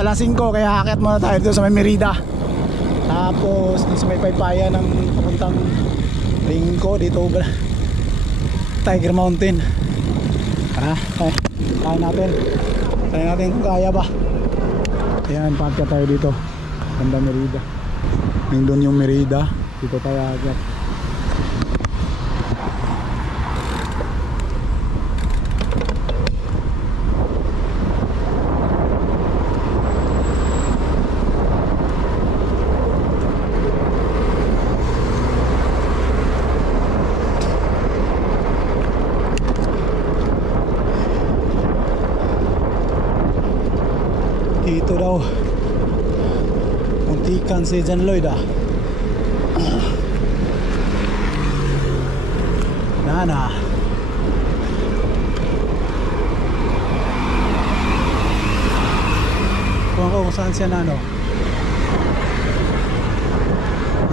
pala 5, kaya akit muna tayo dito sa may Merida. Tapos dito sa may paypaya ng papuntang Ringco, dito ba Tiger Mountain. Tara, kaya natin. Try natin kung kaya ba. Ayan, pagka tayo dito banda Merida. Nandun yung Merida, dito tayo agad. Dito daw muntikan si John Lloyd Nana. Kung saan siya Nano.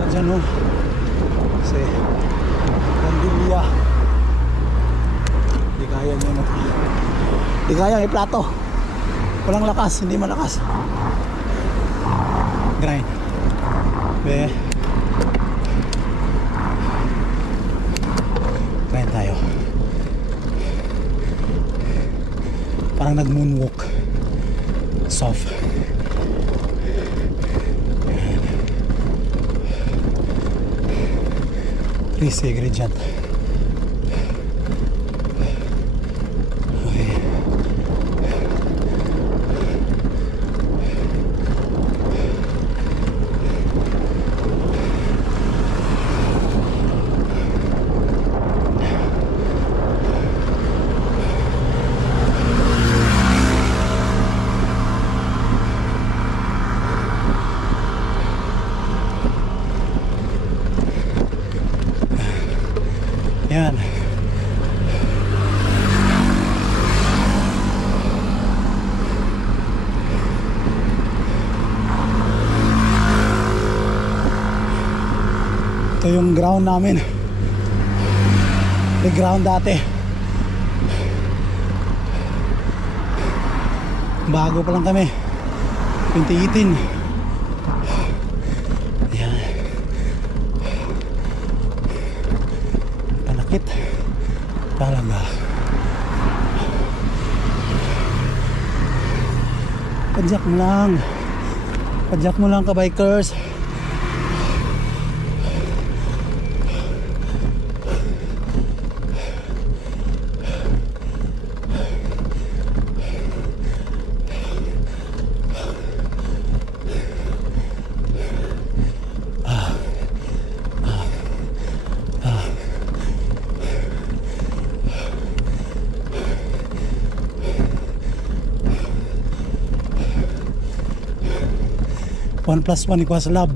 Diyan o si Candilia. Di kaya niya di kaya iplato. Walang lakas, hindi malakas. Grind. Grind tayo. Parang nag-moonwalk. Soft. Please, ingredient. Yan. Ito yung ground namin. The ground dati. Bago pa lang kami. 2018. Talaga padyak mo lang ka bikers. One plus one equals love.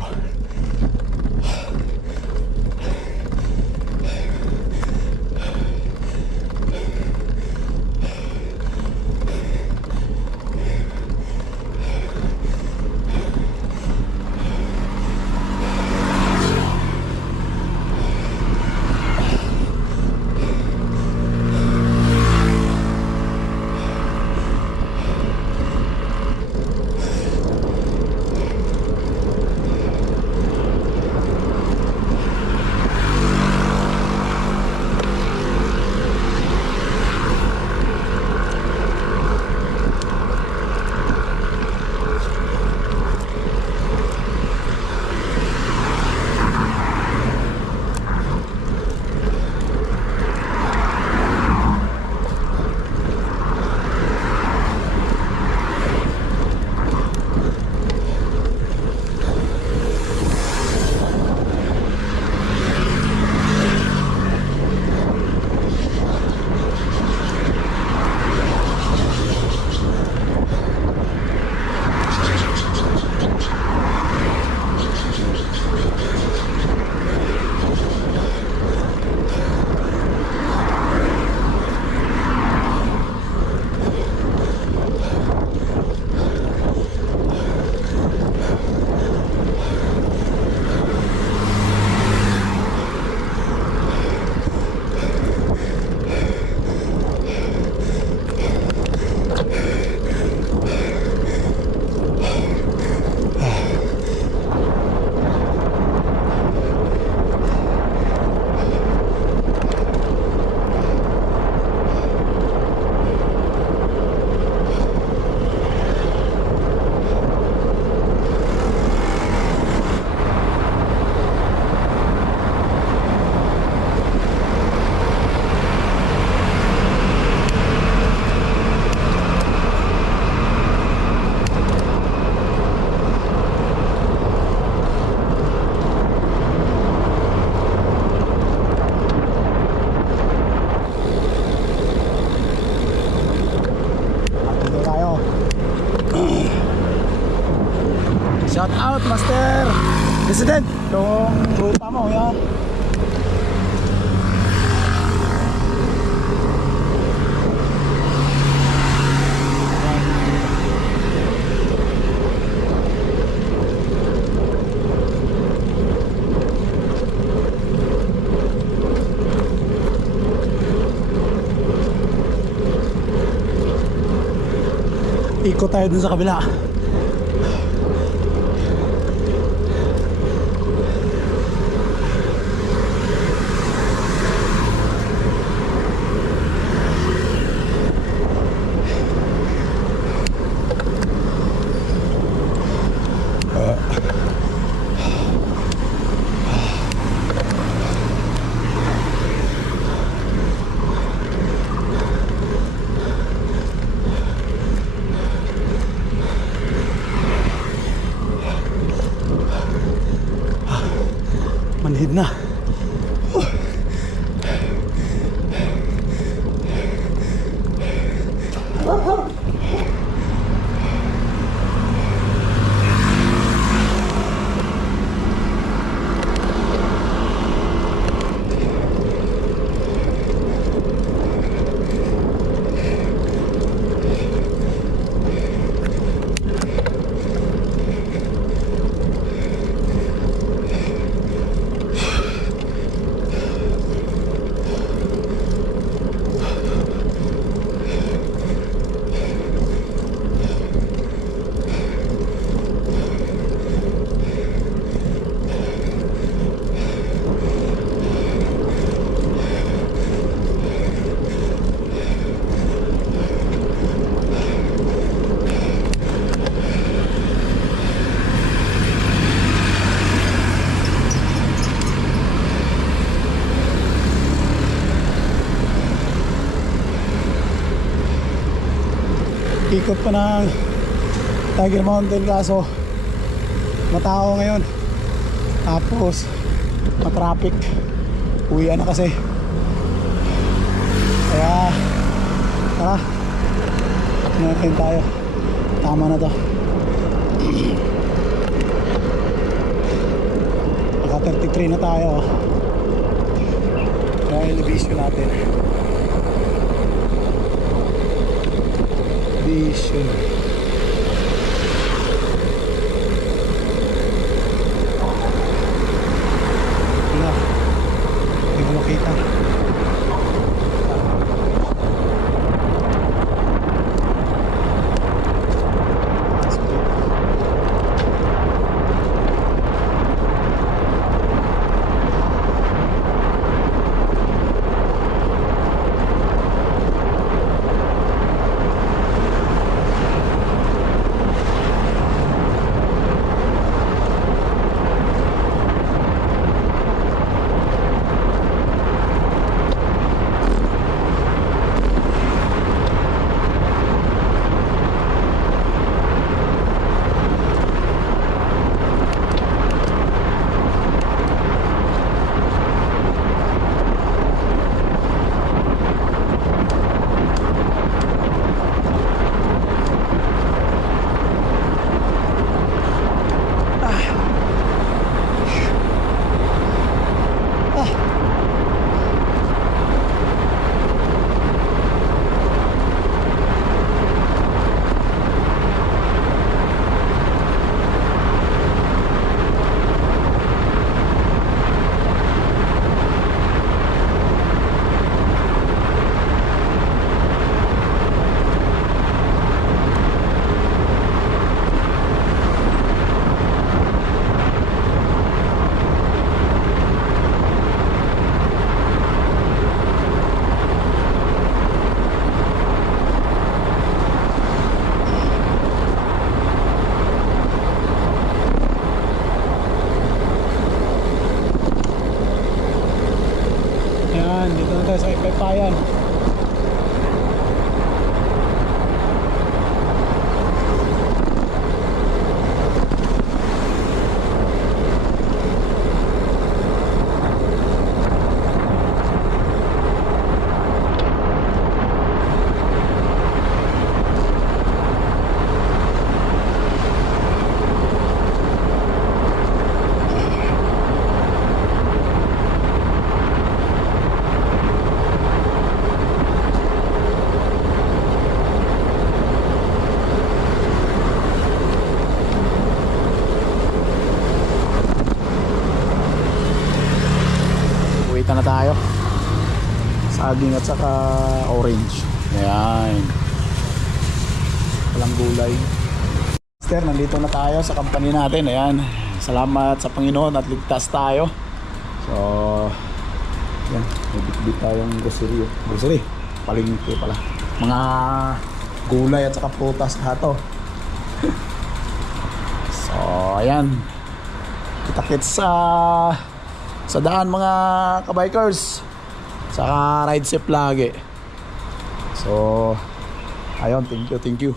Shout out Master President. Yung ruta mo yan. Ikot tayo dun sa kabila. Manhid na. Ikot pa ng Tiger Mountain kaso matao ngayon, tapos matraffic, uwian na kasi, kaya tara natin tayo, tama na to. Naka 33 na tayo, kaya elevation natin vision. Wala, hindi ko makita. tayo sa Paypayan. Palitan na tayo. Saging at saka orange. Ayan. Walang gulay. Mister, nandito na tayo sa company natin. Ayan. Salamat sa Panginoon at ligtas tayo. So, yan. May bit-bit tayong grocery. Grocery. Palengke pala. Mga gulay at saka prutas lahat to. So, ayan. Kita-kits sa daan mga kabikers. Saka ride safe lagi. So, ayun, thank you.